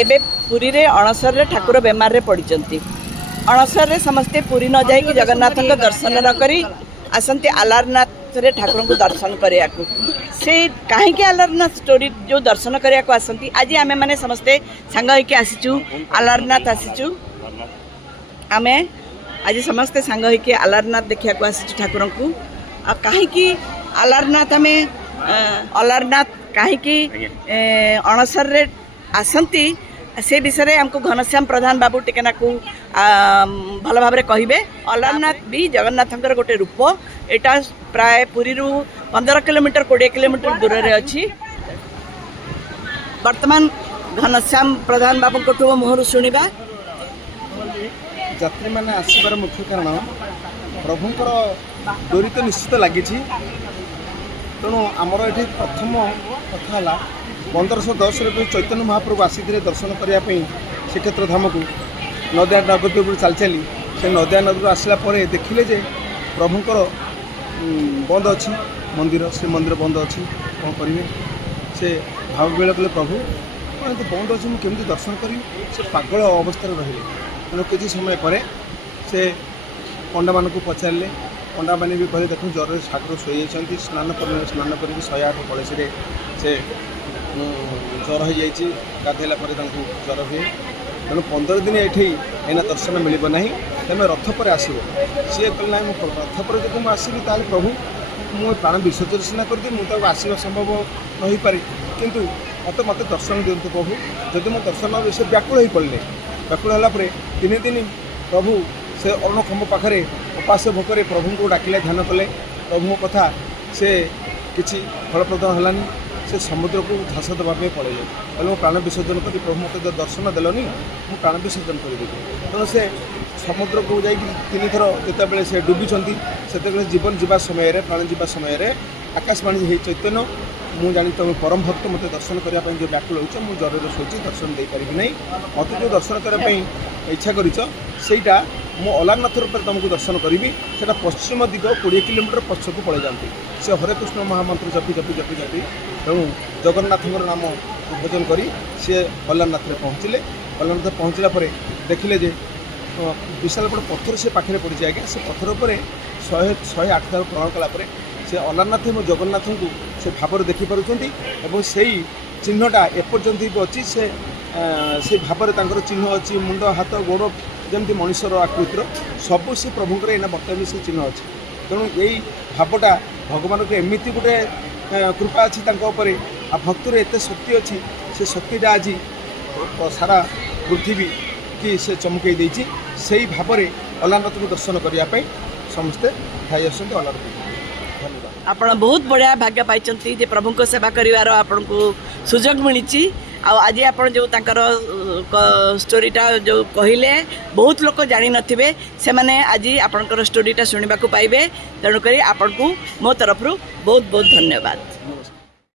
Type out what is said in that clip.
एबे पुरी रे अणसर रे ठाकुर बेमार रे पड़िचंती। अणसर रे समस्ते पुरी न जाई कि जगन्नाथ को दर्शन न करी आसंती आलारनाथ रे ठाकुर को दर्शन करिया को से काहे के आलारनाथ स्टोरी जो दर्शन करिया को आसंती। आज आमे माने समस्ते संग होके आसीचु आलारनाथ आसीचु। आमे आज समस्ते संग होके आलारनाथ देखिया को आसीचु ठाकुर को। आ काहे कि आलारनाथ हमें अलारनाथ काहे कि अणसर रे आसंती से विषय आमको घनश्याम प्रधान बाबू टिकेना को भल भाव कहे। अलारनाथ भी जगन्नाथ गोटे रूप एटा प्राय पुरी 15 किलोमीटर 20 किलोमीटर दूर रे अच्छी। वर्तमान घनश्याम प्रधान बाबू को मुहर शुणा। यात्री मैंने आसबार मुख्य कारण प्रभुंर डोरी तो निश्चित लगी तेणु आमर ये प्रथम कथा 1510 चैतन्य महाप्रभु आसी दर्शन करने श्रीक्षेत्र धाम को नदिया नगद चली चली से नदिया नदी आसला देखिले जे प्रभुंर बंद अच्छी मंदिर से मंदिर बंद अच्छी कौन करेंगे से भाव बेल कले प्रभु कौन तो बंद अच्छी मुझे दर्शन करी से पागल अवस्था रही तेणु किसी समय पर से पंडा मान को पचारे पंडा मैंने भी कहे देख ज्वर ठाकुर शोई स्नान कर 108 कलश से ज्वर हो जाए गाधेला ज्वर हुए तेणु 15 दिन ये एना दर्शन मिल ना तुम रथ पर आसो सी कहना रथ पर जब मुझे आसबि ताल प्रभु मुझे प्राण विसर्जन सीना करदी मुझे आसवा संभव न हो पारे किंतु मत दर्शन दिंतु प्रभु जब मो दर्शन से व्याकुल हो पड़े व्याकुल होगापर 3 दिन प्रभु से अरुणखम्भ पाखे उपास भोकर प्रभु को डाकिले ध्यान कले प्रभु कथा से किसी फलप्रद हलानी से समुद्र को झास देवाई पड़े तेणु प्राण विसर्जन कर प्रभु मत दर्शन देलनी मुझे प्राण विसर्जन करदेवी तेणु से समुद्र को जा 3 थर जिते से डुबुंट से जीवन जीवा समय प्राण जीवा समय आकाशवाणी है चैतन्य मुझे जानी तुम परम भक्त मत दर्शन करने जो व्याकुल हो मुझे ज्वर शोची दर्शन दे पारि ना मत जो दर्शन करने इच्छा करा मो अलारनाथ रूप तुमको दर्शन करी से पश्चिम दिग 20 किलोमीटर पश्च को पड़े जाती से हरे कृष्ण महामंत्र जपी जपी जपी जपी तेणु जगन्नाथ नाम भोजन कर सी अलारनाथ पहुँचले अलारनाथ पहुँचला देखिले जे विशाल बड़ पत्थर से पाखे पड़ी आज्ञा से पत्थर पर 108 थर प्रणाम कलापर से अलारनाथ मो जगन्नाथ को से भाव देखिपुं से चिन्हटा एपर्यंत भी अच्छी से भाव चिन्ह अच्छी मुंड हाथ गोड़ जमी मनुष्यर आकृतिर सबू से प्रभुंर एना बर्तमान से चिन्ह अच्छी तेणु यही भावटा भगवान को एमती गोटे कृपा अच्छी आ भक्तर एत शक्ति अच्छी से शक्तिटा आज सारा पृथ्वी की से चमकई देती से ही भाव में अलारनाथ को दर्शन करने समस्ते ठाई आसते अलारनाथ। धन्यवाद। आपण बहुत बढ़िया भाग्य पाई जे प्रभु को सेवा करिवार आपन को सुजोग मिली। आज आप जो स्टोरीटा जो कहले बहुत लोग जानी नथिबे से माने आज आपनकर स्टोरीटा सुनिबा को पाइबे तेणुक आपन को मो तरफ बहुत बहुत धन्यवाद।